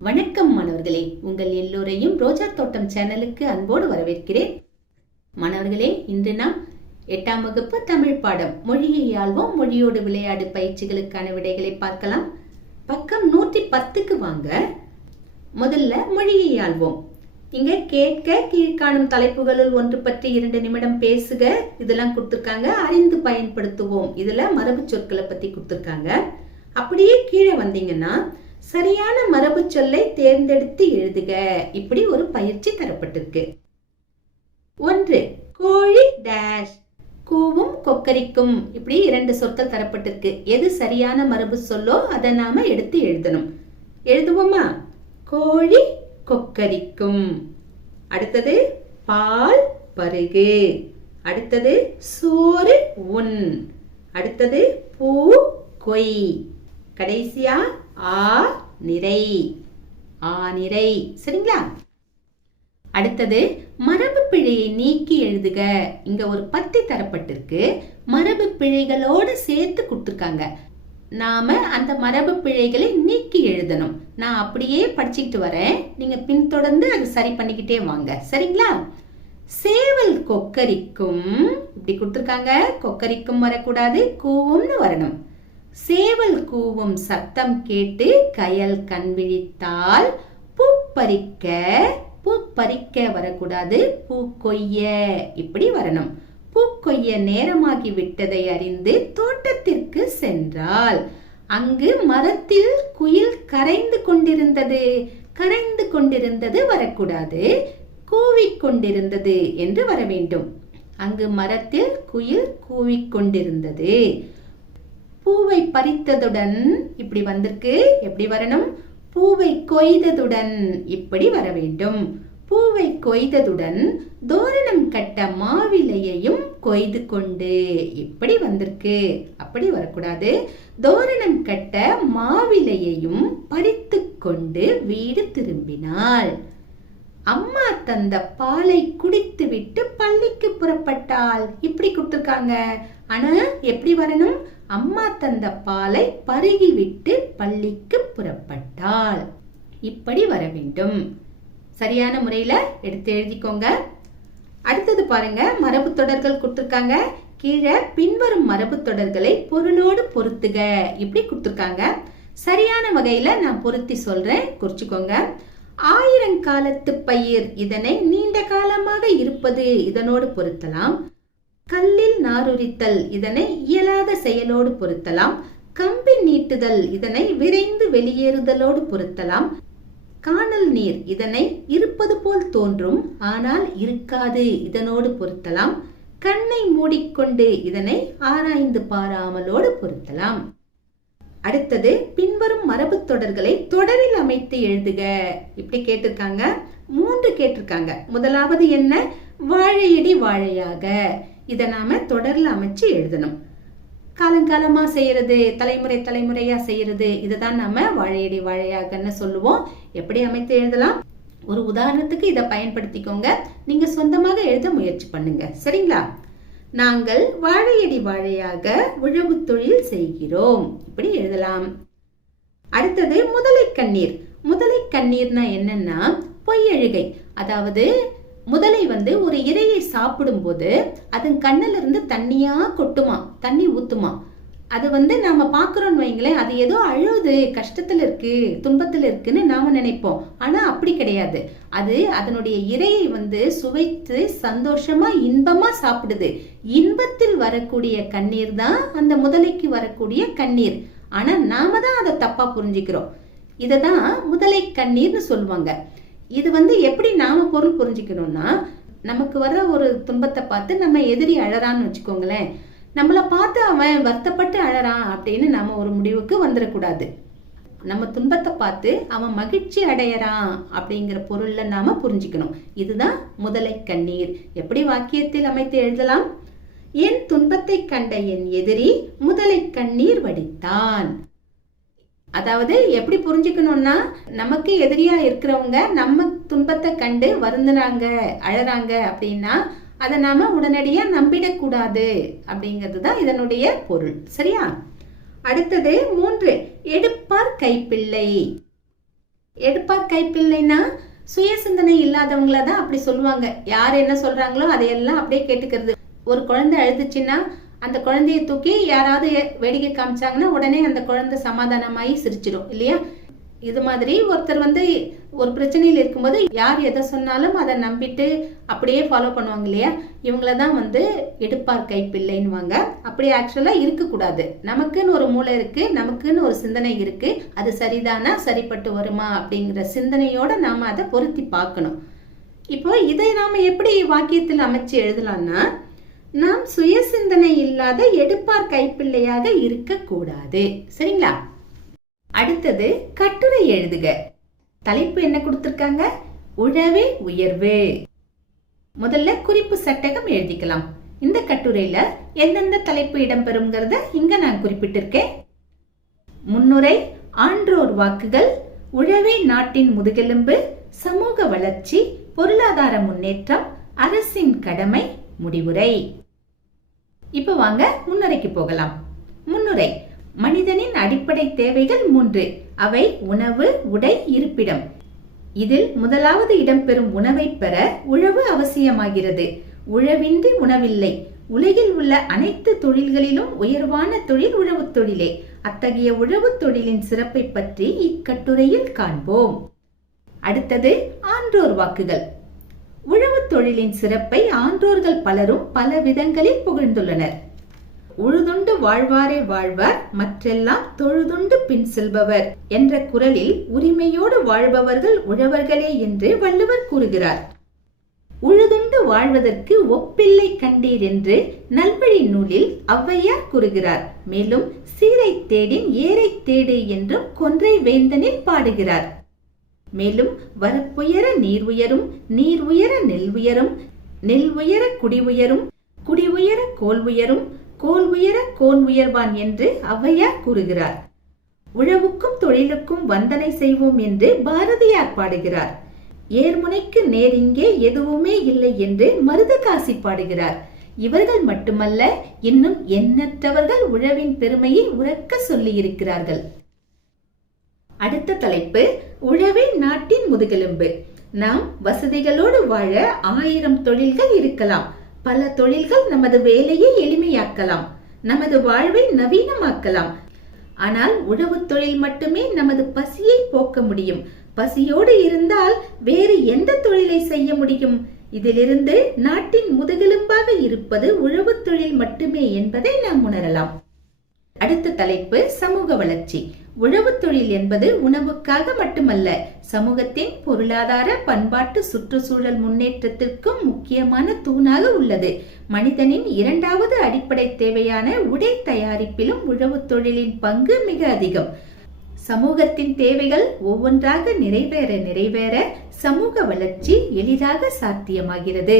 வணக்கம் மாணவர்களே, உங்கள் எல்லோரையும் ரோஜா தோட்டம் சேனலுக்கு அன்போடு வரவேற்கிறேன். மாணவர்களே, இன்று நாம் 8ஆம் வகுப்பு தமிழ் பாடம் மொழியை ஆள்வோம் மொழியோடு விளையாடு பயிற்சிகளுக்கான விடைகளை பார்க்கலாம். பக்கம் 110க்கு வாங்க. முதல்ல மொழியை ஆள்வோம். இங்க கேட்க, கீழ்காணும் தலைப்புகளுள் ஒன்று பற்றி 2 நிமிடம் பேசுக, இதெல்லாம் கொடுத்திருக்காங்க. அறிந்து பயன்படுத்துவோம், இதுல மரபு சொற்களை பத்தி கொடுத்திருக்காங்க. அப்படியே கீழே வந்தீங்கன்னா சரியான மரபு சொல்லை தேர்ந்தெடுத்து எழுதுக, இப்படி ஒரு பயிற்சி தரப்பட்டிருக்கு. 1. கோழி டேஷ், கூவும் கொக்கரிக்கும், இப்படி 2 சொற்கள் தரப்பட்டிருக்கு. எது சரியான மரபு சொல்லோ அதை நாம எடுத்து எழுதணும். எழுதுவோமா? கோழி கொக்கரிக்கும். அடுத்தது பால் பருகு. அடுத்தது சோறு உண். அடுத்தது பூ கொய். கடைசியா ஆ நிறை, ஆ நிறை. சரிங்களா? அடுத்தது மரபு பிழையை நீக்கி எழுதுக. இங்க ஒரு பத்தி தரப்பட்டிருக்கு, மரபு பிழைகளோடு சேர்த்து கொடுத்திருக்காங்க. நாம அந்த மரபு பிழைகளை நீக்கி எழுதணும். நான் அப்படியே படிச்சுக்கிட்டு வரேன், நீங்க பின்தொடர்ந்து அது சரி பண்ணிக்கிட்டே வாங்க. சரிங்களா? சேவல் கொக்கரிக்கும், இப்படி கொடுத்திருக்காங்க. கொக்கரிக்கும் வரக்கூடாது, கூவும்னு வரணும். சேவல் கூவும் சத்தம் கேட்டு கயல் கண் விழித்தால் பூ பறிக்க, பூ பறிக்க வரக்கூடாது, பூ கொய்ய, இப்படி வரணும். பூ கொய்ய நேரமாகி விட்டதை அறிந்து தோட்டத்திற்கு சென்றால் அங்கு மரத்தில் குயில் கரைந்து கொண்டிருந்தது. கரைந்து கொண்டிருந்தது வரக்கூடாது, கூவிக்கொண்டிருந்தது என்று வர வேண்டும். அங்கு மரத்தில் குயில் கூவிக்கொண்டிருந்தது. பூவை பறித்ததுடன், இப்படி வந்திருக்கு. எப்படி வரணும்? பூவை கொய்ததுடன், இப்படி வர வேண்டும். பூவை கொய்ததுடன் தோரணம் கட்ட மாவிலையையும் கொய்து கொண்டு, இப்படி வந்திருக்கு. அப்படி வரக்கூடாது. தோரணம் கட்ட மாவிலையையும் பறித்து கொண்டு வீடு திரும்பினாள். அம்மா தந்த பாலை குடித்து விட்டு பள்ளிக்கு புறப்பட்டாள். இப்படி கொடுத்திருக்காங்க. ஆனா எப்படி வரணும்? அம்மா தந்த பாலை பருகிவிட்டு பள்ளிக்கு புறப்பட்டாள், இப்படி வர வேண்டும். சரியான முறையில எடுத்து எழுதிக்கோங்க. அடுத்தது பாருங்க, மரபு தொடர்கள் கொடுத்திருக்காங்க. கீழே பின்வரும் மரபு தொடர்களை பொருளோடு பொருத்துக, இப்படி கொடுத்திருக்காங்க. சரியான வகையில நான் பொருத்தி சொல்றேன், குறிச்சுக்கோங்க. ஆயிரங்காலத்து பயிர், இதனை நீண்ட காலமாக இருப்பது, இதனோடு பொருத்தலாம். கல்லில் நாருரித்தல், இதனை இயலாத செயலோடு பொருத்தலாம். கம்பி நீட்டுதல், இதனை விரைந்து வெளியேறுதலோடு பொருத்தலாம். காணல் நீர், இதனை இருப்பது போல் தோன்றும் ஆனால் இருக்காது, இதனோடு பொருத்தலாம். கண்ணை மூடிக்கொண்டு, இதனை ஆராய்ந்து பாராமலோடு பொருத்தலாம். அடுத்தது பின்வரும் மரபு தொடர்களை தொடரில் அமைத்து எழுதுக, இப்படி கேட்டிருக்காங்க. 3 கேட்டிருக்காங்க. முதலாவது என்ன? வாழையடி வாழையாக, இதை நாம தொடர்ல அமைச்சு எழுதணும். காலங்காலமா செய்யறது, தலைமுறை தலைமுறையா செய்யறது, இதுதான் நாம வாழையடி வாழையாகன்னு சொல்லுவோம். எப்படி அமைத்து எழுதலாம்? ஒரு உதாரணத்துக்கு இதை பயன்படுத்திக்கோங்க. நீங்க சொந்தமாக எழுத முயற்சி பண்ணுங்க. சரிங்களா? நாங்கள் வாழையடி வாழையாக உழவு தொழில் செய்கிறோம், இப்படி எழுதலாம். அடுத்தது முதலை கண்ணீர். முதலை கண்ணீர்னா என்னன்னா பொய்யழுகை. அதாவது முதலை ஒரு இரையை சாப்பிடும் போது அதன் கண்ணுல இருந்து தண்ணியா கொட்டுமா, தண்ணி ஊத்துமா. அது நாம பாக்குறோம்னு வைங்களேன், அது ஏதோ அழுது கஷ்டத்துல இருக்கு, துன்பத்துல இருக்குன்னு நாம நினைப்போம். ஆனா அப்படி கிடையாது. அது அதனுடைய இரையை சுவைத்து சந்தோஷமா இன்பமா சாப்பிடுது. இன்பத்தில் வரக்கூடிய கண்ணீர் தான் அந்த முதலைக்கு வரக்கூடிய கண்ணீர். ஆனா நாம தான் அதை தப்பா புரிஞ்சுக்கிறோம். இததான் முதலை கண்ணீர்னு சொல்லுவாங்க. இது எப்படி நாம பொருள் புரிஞ்சுக்கணும்னா, நமக்கு வர்ற ஒரு துன்பத்தை பார்த்து நம்ம எதிரி அழறான்னு வச்சுக்கோங்களேன், நம்மளை பார்த்து அவன் வருத்தப்பட்டு அழறான் அப்படின்னு நாம ஒரு முடிவுக்கு வந்துடக்கூடாது. நம்ம துன்பத்தை பார்த்து அவன் மகிழ்ச்சி அடையறான் அப்படிங்கிற பொருள்ல நாம புரிஞ்சுக்கணும். இதுதான் முதலை கண்ணீர். எப்படி வாக்கியத்தில் அமைத்து எழுதலாம்? என் துன்பத்தை கண்ட என் எதிரி முதலை கண்ணீர் வடித்தான். அதாவது எப்படி புரிஞ்சுக்கணும்னா, நமக்கு எதிரியா இருக்கிறவங்க நம்ம துன்பத்தை கண்டு வருந்துறாங்க, அழறாங்க அப்படின்னா அதை நாம உடனடியா நம்பிடக்கூடாது அப்படிங்கிறது தான் இதனுடைய பொருள். சரியா? அடுத்தது 3, எடுப்பார் கைப்பிள்ளை. எடுப்பார் கைப்பிள்ளைன்னா சுய சிந்தனை இல்லாதவங்கள தான் அப்படி சொல்லுவாங்க. யார் என்ன சொல்றாங்களோ அதையெல்லாம் அப்படியே கேட்டுக்கிறது. ஒரு குழந்தை அழுதுச்சுன்னா அந்த குழந்தைய தூக்கி யாராவது வேடிக்கை காமிச்சாங்கன்னா உடனே அந்த குழந்தை சமாதானமாயி சிரிச்சிடும் இல்லையா? இது மாதிரி ஒருத்தர் ஒரு பிரச்சனையில் இருக்கும்போது யார் எதை சொன்னாலும் அதை நம்பிட்டு அப்படியே ஃபாலோ பண்ணுவாங்க இல்லையா? இவங்களதான் எடுப்பார் கைப்பிள்ளைன்னுவாங்க. அப்படி ஆக்சுவலா இருக்கக்கூடாது. நமக்குன்னு ஒரு மூளை இருக்கு, நமக்குன்னு ஒரு சிந்தனை இருக்கு. அது சரிதானா, சரிப்பட்டு வருமா அப்படிங்கிற சிந்தனையோட நாம அதை பொருத்தி பார்க்கணும். இப்போ இதை நாம எப்படி வாக்கியத்தில் அமைச்சு எழுதலாம்னா, நாம் சுய சிந்தனை இல்லாத எடுப்பார் கைப்பிள்ளையாக இருக்கக்கூடாது. சரிங்களா? அடுத்தது கட்டுரை எழுதுக. தலைப்பு என்ன கொடுத்திருக்காங்க? உழவே உயர்வு. முதல்ல குறிப்பு சட்டகம் எழுதிக்கலாம். இந்த கட்டுரையில எந்தெந்த தலைப்பு இடம்பெறும்ங்கிறத இங்க நான் குறிப்பிட்டிருக்கேன். முன்னுரை, ஆன்றோர் வாக்குகள், உழவே நாட்டின் முதுகெலும்பு, சமூக வளர்ச்சி, பொருளாதார முன்னேற்றம், அரசின் கடமை, முடிவுரை. இப்ப வாங்க முன்னுரைக்கு போகலாம். முன்னுரை, மனிதனின் அடிப்படை தேவைகள் 3. அவை உணவு, உடை, இருப்பிடம். இதில் முதலாவது இடம்பெறும் உணவை பெற உழவு அவசியமாகிறது. உழவின்றி உணவில்லை. உலகில் உள்ள அனைத்து தொழில்களிலும் உயர்வான தொழில் உழவு தொழிலே. அத்தகைய உழவு தொழிலின் சிறப்பை பற்றி இக்கட்டுரையில் காண்போம். அடுத்தது ஆன்றோர் வாக்குகள். உழவு தொழிலின் சிறப்பை ஆன்றோர்கள் பலரும் பல விதங்களில் புகழ்ந்துள்ளனர். உழுதுண்டு வாழ்வாரே வாழ்வார், மற்றெல்லாம் தொழுதுண்டு பின் செல்பவர் என்ற குரலில் உரிமையோடு வாழ்பவர்கள் உழவர்களே என்று வள்ளுவர் கூறுகிறார். உழுதுண்டு வாழ்வதற்கு ஒப்பில்லை கண்டீர் என்று நல்வழி நூலில் ஔவையார் கூறுகிறார். மேலும் சீரை தேடின் ஏரை தேடு என்றும் கொன்றை வேந்தனில் பாடுகிறார். மேலும் வரப்புயர நீர் உயரும், நீர் உயர நெல் உயரும், நெல் உயர குடி உயரும், குடி உயர கோல் உயரும், கோல் உயர கோன் உயர்வான் என்று ஔவையார் கூறுகிறார். உழவுக்கும் தொழிலுக்கும் வந்தனை செய்வோம் என்று பாரதியார் பாடுகிறார். ஏர்முனைக்கு நேர் இங்கே எதுவுமே இல்லை என்று மருதகாசி பாடுகிறார். இவர்கள் மட்டுமல்ல, இன்னும் எண்ணற்றவர்கள் உழவின் பெருமையை உரக்க சொல்லி இருக்கிறார்கள். அடுத்த தலைப்பு உழவே நாட்டின் முதுகெலும்பு. நாம் வசதிகளோடு வாழ 1000 தொழில்கள் இருக்கலாம். பல தொழில்கள் நமது வேலையை எளிமையாக்கலாம், நமது வாழ்வை நவீனமாக்கலாம். ஆனால் உழவு தொழில் மட்டுமே நமது பசியை போக்க முடியும். பசியோடு இருந்தால் வேறு எந்த தொழிலை செய்ய முடியும்? இதிலிருந்து நாட்டின் முதுகெலும்பாக இருப்பது உழவு தொழில் மட்டுமே என்பதை நாம் உணரலாம். அடுத்த தலைப்பு சமூக வளர்ச்சி. உழவு தொழில் என்பது உணவுக்காக மட்டுமல்ல, சமூகத்தின் பொருளாதார, பண்பாட்டு, சுற்றுச்சூழல் முன்னேற்றத்திற்கும் முக்கியமான தூணாக உள்ளது. மனிதனின் 2வது அடிப்படை தேவையான உடை தயாரிப்பிலும் உழவு தொழிலின் பங்கு மிக அதிகம். சமூகத்தின் தேவைகள் ஒவ்வொன்றாக நிறைவேற சமூக வளர்ச்சி எளிதாக சாத்தியமாகிறது.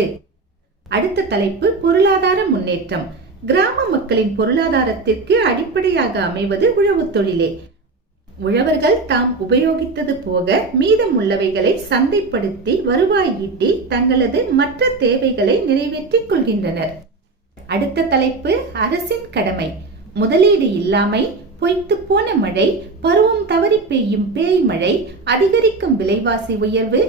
அடுத்த தலைப்பு பொருளாதார முன்னேற்றம். கிராம மக்களின் பொருளாதாரத்திற்கு அடிப்படையாக அமைவது உழவு தொழிலே. உழவர்கள் தாம் உபயோகித்தது போக மீதம் உள்ளவைகளை சந்தைப்படுத்தி வருவாய் ஈட்டி தங்களது மற்ற தேவைகளை நிறைவேற்றிக் கொள்கின்றனர். அடுத்த தலைப்பு அரசின் கடமை. முதலீடு இல்லாமை, பொய்த்து போன மழை, பருவம் தவறி பெய்யும் பேய் மழை, அதிகரிக்கும் விலைவாசி உயர்வு,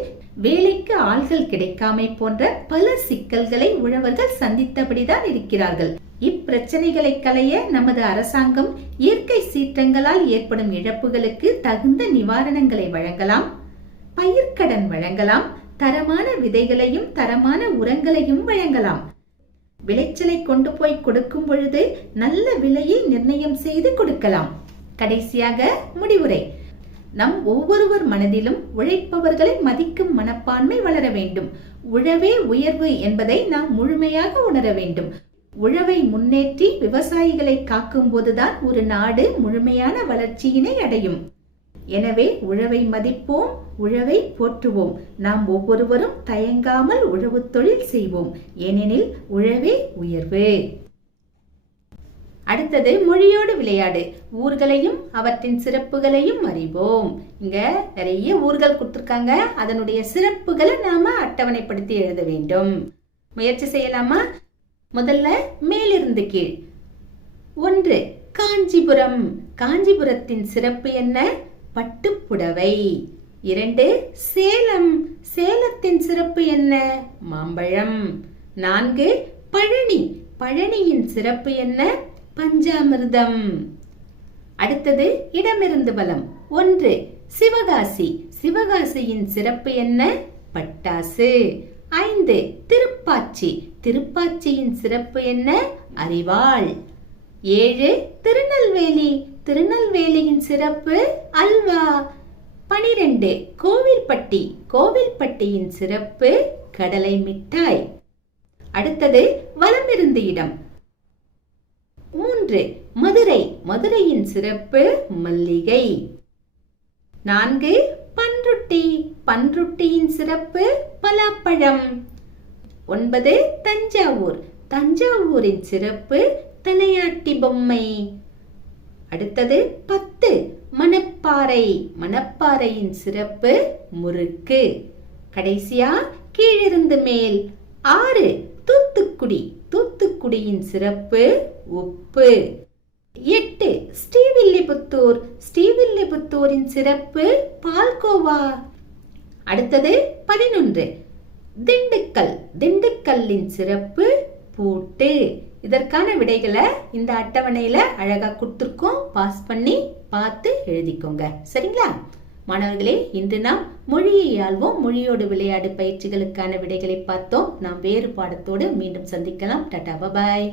வேலைக்கு ஆள்கள் கிடைக்காமை போன்ற பல சிக்கல்களை உழவர்கள் சந்தித்தபடிதான் இருக்கிறார்கள். இப்பிரச்சனைகளை களைய நமது அரசாங்கம் இயற்கை சீற்றங்களால் ஏற்படும் இழப்புகளுக்கு தகுந்த நிவாரணங்களை வழங்கலாம், பயிர்க்கடன் வழங்கலாம், தரமான விதைகளையும் தரமான உரங்களையும் வழங்கலாம். விளைச்சலை கொண்டு போய் கொடுக்கும் பொழுது நல்ல விலையை நிர்ணயம் செய்து கொடுக்கலாம். கடைசியாக முடிவுரை. நம் ஒவ்வொருவர் மனதிலும் உழைப்பவர்களை மதிக்கும் மனப்பான்மை வளர வேண்டும். உழவே உயர்வு என்பதை நாம் முழுமையாக உணர வேண்டும். உழவை முன்னேற்றி விவசாயிகளை காக்கும் போதுதான் ஒரு நாடு முழுமையான வளர்ச்சியினை அடையும். எனவே உழவை மதிப்போம், உழவை போற்றுவோம். நாம் ஒவ்வொருவரும் தயங்காமல் உழவு தொழில் செய்வோம். ஏனெனில் உழவே உயர்வு. அடுத்தது மொழியோடு விளையாடு. ஊர்களையும் அவற்றின் சிறப்புகளையும் அறிவோம். இங்க நிறைய ஊர்கள் கொடுத்திருக்காங்க. அதனுடைய சிறப்புகளை நாம அட்டவணைப்படுத்தி எழுத வேண்டும். முயற்சி செய்யலாமா? முதல்ல மேலிருந்து கீழ். 1. காஞ்சிபுரம். காஞ்சிபுரத்தின் சிறப்பு என்ன? பட்டுப்புடவை. 2 சேலம். சேலத்தின் சிறப்பு என்ன? மாம்பழம். 4 பழனி. பழனியின் சிறப்பு என்ன? பஞ்சாமிர்தம். அடுத்தது இடமிருந்து பலம். 1 சிவகாசி. சிவகாசியின் சிறப்பு என்ன? பட்டாசு. 5 திருப்பாச்சி. திருப்பாச்சியின் சிறப்பு என்ன? அரிவாள். 7 திருநெல்வேலி. திருநெல்வேலியின் சிறப்பு அல்வா. 12 கோவில்பட்டி. கோவில்பட்டியின் சிறப்பு கடலை மிட்டாய். அடுத்தது வலமிருந்து இடம். 3 மதுரை. மதுரையின் சிறப்பு மல்லிகை. 4 பன்ருட்டி. பன்ருட்டியின் சிறப்பு பலாப்பழம். 9 தஞ்சாவூர். தஞ்சாவூரின் சிறப்பு தலையாட்டி பொம்மை. அடுத்தது 10 மணப்பாறை. மணப்பாறையின் சிறப்பு முறுக்கு. கடைசியா கீழிருந்து மேல். 6 தூத்துக்குடி. தூத்துக்குடியின் சிறப்பு உப்பு. 8 ஸ்ரீவில்லிபுத்தூர். ஸ்ரீவில்லிபுத்தூரின் சிறப்பு பால்கோவா. அடுத்தது 11 திண்டுக்கல். திண்டுக்கல்லின் சிறப்பு பூட்டு. இதற்கான விடைகளை இந்த அட்டவணையில அழகா கொடுத்திருக்கோம். பாஸ் பண்ணி பார்த்து எழுதிக்கோங்க. சரிங்களா மாணவர்களே, இன்று நாம் மொழியை ஆள்வோம் மொழியோடு விளையாடு பயிற்சிகளுக்கான விடைகளை பார்த்தோம். நாம் வேறு பாடத்தோடு மீண்டும் சந்திக்கலாம். டாடா, பாய்.